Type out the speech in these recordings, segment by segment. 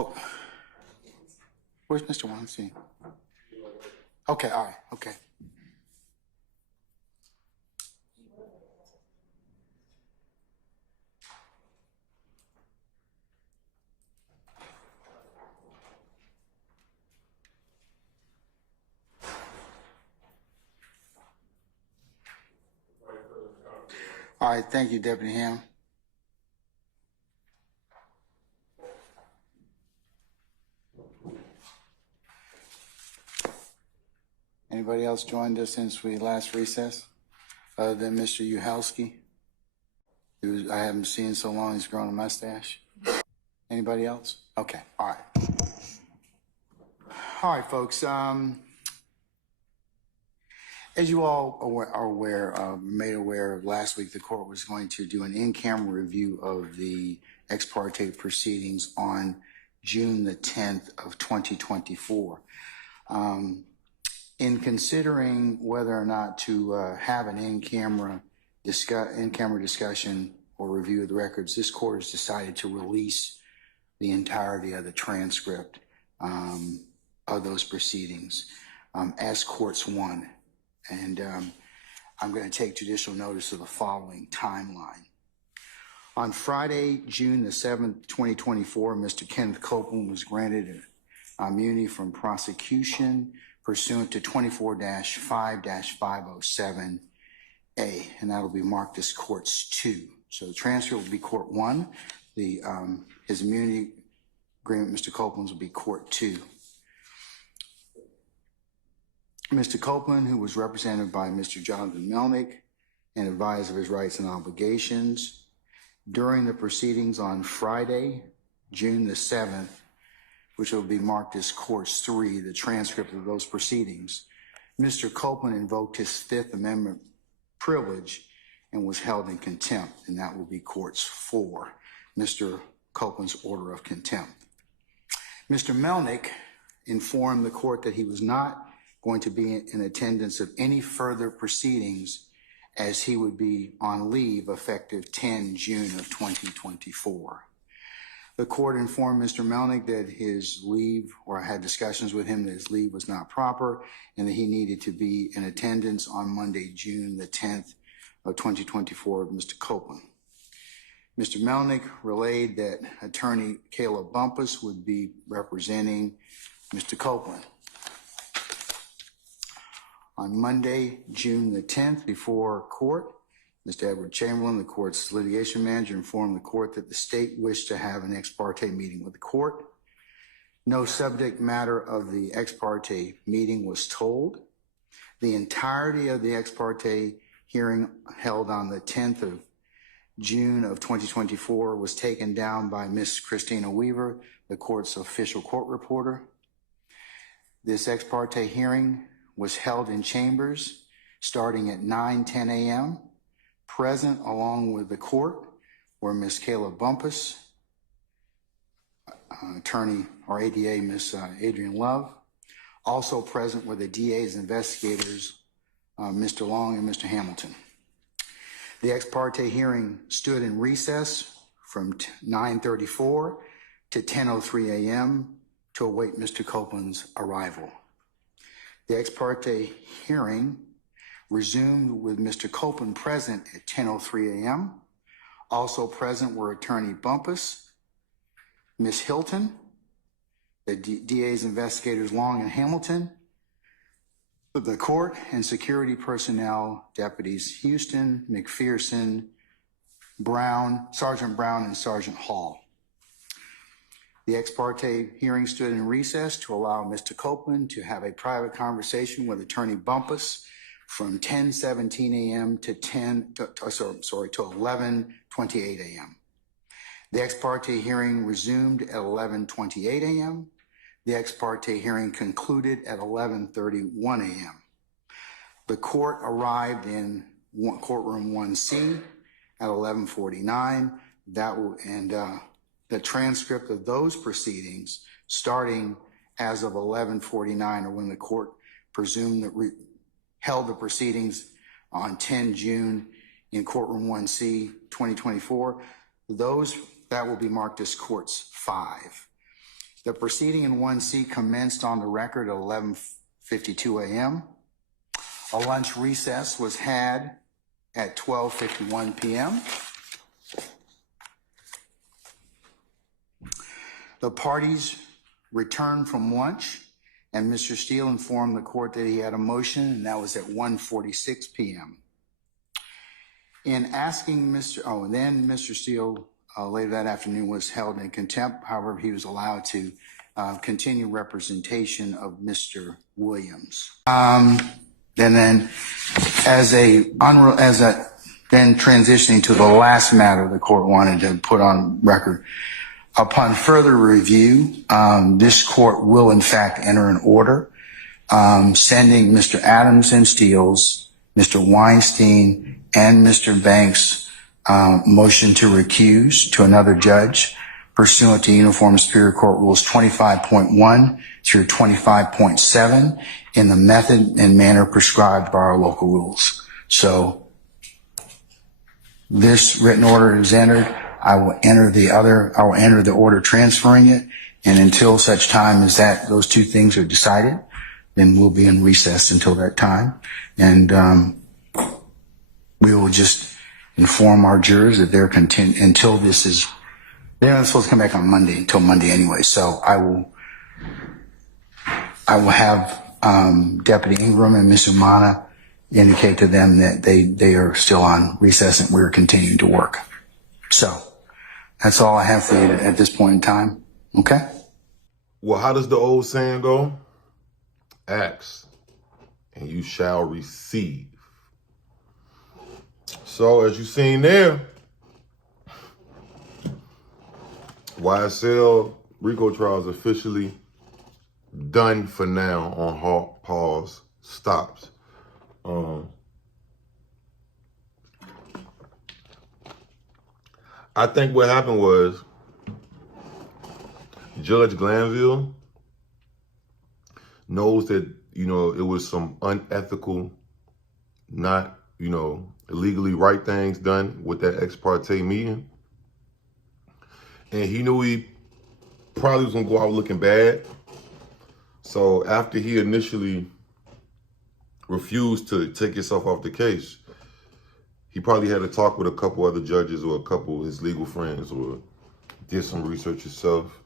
Oh, where's Mr. Weinstein? Okay, all right, okay. All right, thank you, Deputy Ham. Anybody else joined us since we last recessed, other than Mr. Uhalski, who I haven't seen so long, he's grown a mustache? Anybody else? Okay, all right. All right, folks. As you all are made aware of, last week the court was going to do an in-camera review of the ex parte proceedings on June the 10th of 2024. In considering whether or not to have an in-camera discussion or review of the records, this court has decided to release the entirety of the transcript of those proceedings as courts one. And I'm going to take judicial notice of the following timeline. On Friday, June the 7th, 2024, Mr. Kenneth Copeland was granted immunity from prosecution pursuant to 24-5-507A, and that'll be marked as courts 2. So the transcript will be court 1. His immunity agreement, Mr. Copeland's, will be court 2. Mr. Copeland, who was represented by Mr. Jonathan Melnick and advised of his rights and obligations, during the proceedings on Friday, June the 7th, which will be marked as courts 3, the transcript of those proceedings, Mr. Copeland invoked his Fifth Amendment privilege and was held in contempt, and that will be courts 4, Mr. Copeland's order of contempt. Mr. Melnick informed the court that he was not going to be in attendance of any further proceedings as he would be on leave effective 10 June of 2024. The court informed Mr. Melnick that his leave, or had discussions with him that his leave was not proper and that he needed to be in attendance on Monday, June the 10th of 2024 with Mr. Copeland. Mr. Melnick relayed that attorney Caleb Bumpus would be representing Mr. Copeland. On Monday, June the 10th, before court, Mr. Edward Chamberlain, the court's litigation manager, informed the court that the state wished to have an ex parte meeting with the court. No subject matter of the ex parte meeting was told. The entirety of the ex parte hearing held on the 10th of June of 2024 was taken down by Ms. Christina Weaver, the court's official court reporter. This ex parte hearing was held in chambers starting at 9:10 a.m. Present along with the court were Ms. Caleb Bumpus, attorney or ADA Ms. Adrian Love. Also present were the DA's investigators, Mr. Long and Mr. Hamilton. The ex parte hearing stood in recess from 9:34 to 10:03 a.m. to await Mr. Copeland's arrival. The ex parte hearing resumed with Mr. Copeland present at 10:03 a.m. Also present were attorney Bumpus, Ms. Hilton, the DA's investigators Long and Hamilton, the court and security personnel, deputies Houston, McPherson, Brown, Sergeant Brown, and Sergeant Hall. The ex parte hearing stood in recess to allow Mr. Copeland to have a private conversation with attorney Bumpus from 10:17 a.m. to 11:28 a.m. The ex parte hearing resumed at 11:28 a.m. The ex parte hearing concluded at 11:31 a.m. The court arrived in courtroom 1C at 11:49. The transcript of those proceedings, starting as of 11:49, or when the court presumed that held the proceedings on 10 June in courtroom 1C 2024, that will be marked as courts 5. The proceeding in 1C commenced on the record at 11:52 a.m. A lunch recess was had at 12:51 p.m. The parties returned from lunch, and Mr. Steele informed the court that he had a motion, and that was at 1:46 p.m. In asking then Mr. Steele later that afternoon was held in contempt. However, he was allowed to continue representation of Mr. Williams. And then then transitioning to the last matter the court wanted to put on record, upon further review, this court will in fact enter an order sending Mr. Adams and Steele's, Mr. Weinstein, and Mr. Banks' motion to recuse to another judge pursuant to Uniform Superior Court Rules 25.1 through 25.7 in the method and manner prescribed by our local rules. So this written order is entered. I will enter the order transferring it, and until such time as those two things are decided, then we'll be in recess until that time. And we will just inform our jurors that they're until they're not supposed to come back on Monday until Monday anyway. So I will have Deputy Ingram and Ms. Umana indicate to them that they are still on recess and we're continuing to work. So that's all I have for you at this point in time. Okay? Well, how does the old saying go? Ask, and you shall receive. So, as you've seen there, YSL RICO trial is officially done for now on halt, pause, stops. I think what happened was Judge Glanville knows that, it was some unethical, not, illegally right things done with that ex parte meeting. And he knew he probably was going to go out looking bad. So after he initially refused to take himself off the case, he probably had to talk with a couple other judges or a couple of his legal friends or did some research himself.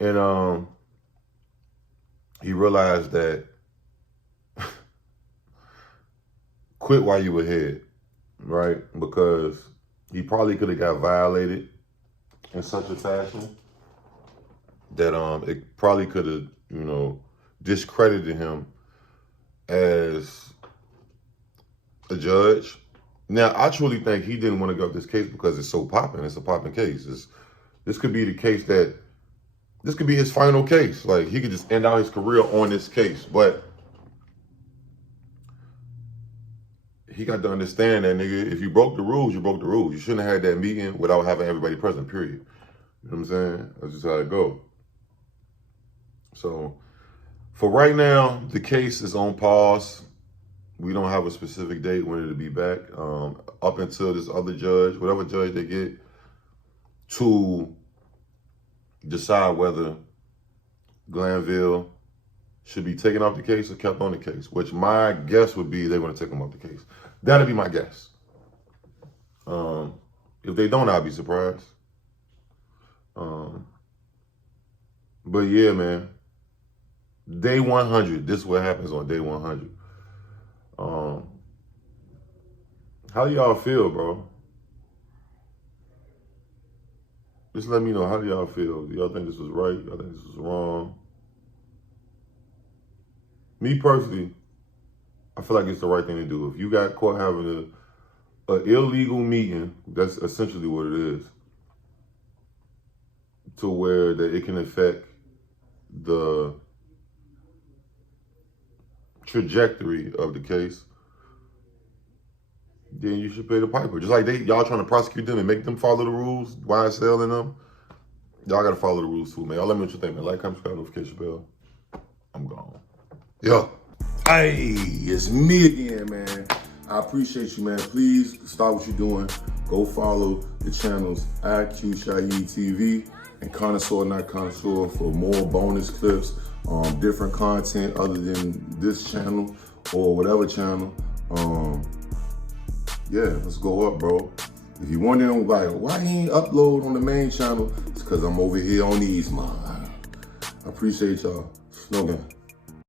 And he realized that quit while you were ahead, right? Because he probably could have got violated in such a fashion that it probably could have, discredited him as a judge. Now, I truly think he didn't want to go up this case because it's so popping. It's a popping case. This could be the case this could be his final case. Like, he could just end out his career on this case. But he got to understand that, nigga, if you broke the rules, you broke the rules. You shouldn't have had that meeting without having everybody present, period. You know what I'm saying? That's just how it go. So, for right now, the case is on pause. We don't have a specific date when it'll be back. Up until this other judge, whatever judge they get, to decide whether Glanville should be taken off the case or kept on the case, which my guess would be they're going to take him off the case. That'll be my guess. If they don't, I'll be surprised. But yeah, man, day 100, this is what happens on day 100. How do y'all feel, bro? Just let me know, how do y'all feel? Do y'all think this was right? Y'all think this was wrong? Me personally, I feel like it's the right thing to do. If you got caught having an illegal meeting, that's essentially what it is, to where that it can affect the trajectory of the case, then you should pay the piper. Just like y'all trying to prosecute them and make them follow the rules, YSL and them, y'all gotta follow the rules too, man. Y'all let me know what you think, man. Like, comment, subscribe, notification bell. I'm gone. Yo. Hey, it's me again, man. I appreciate you, man. Please stop what you're doing. Go follow the channels IQ Shaheed TV and Connoisseur Not Connoisseur for more bonus clips, different content other than this channel or whatever channel. Yeah, let's go up, bro. If you're wondering like why he ain't upload on the main channel, it's because I'm over here on these, man. I appreciate y'all. Snow gang.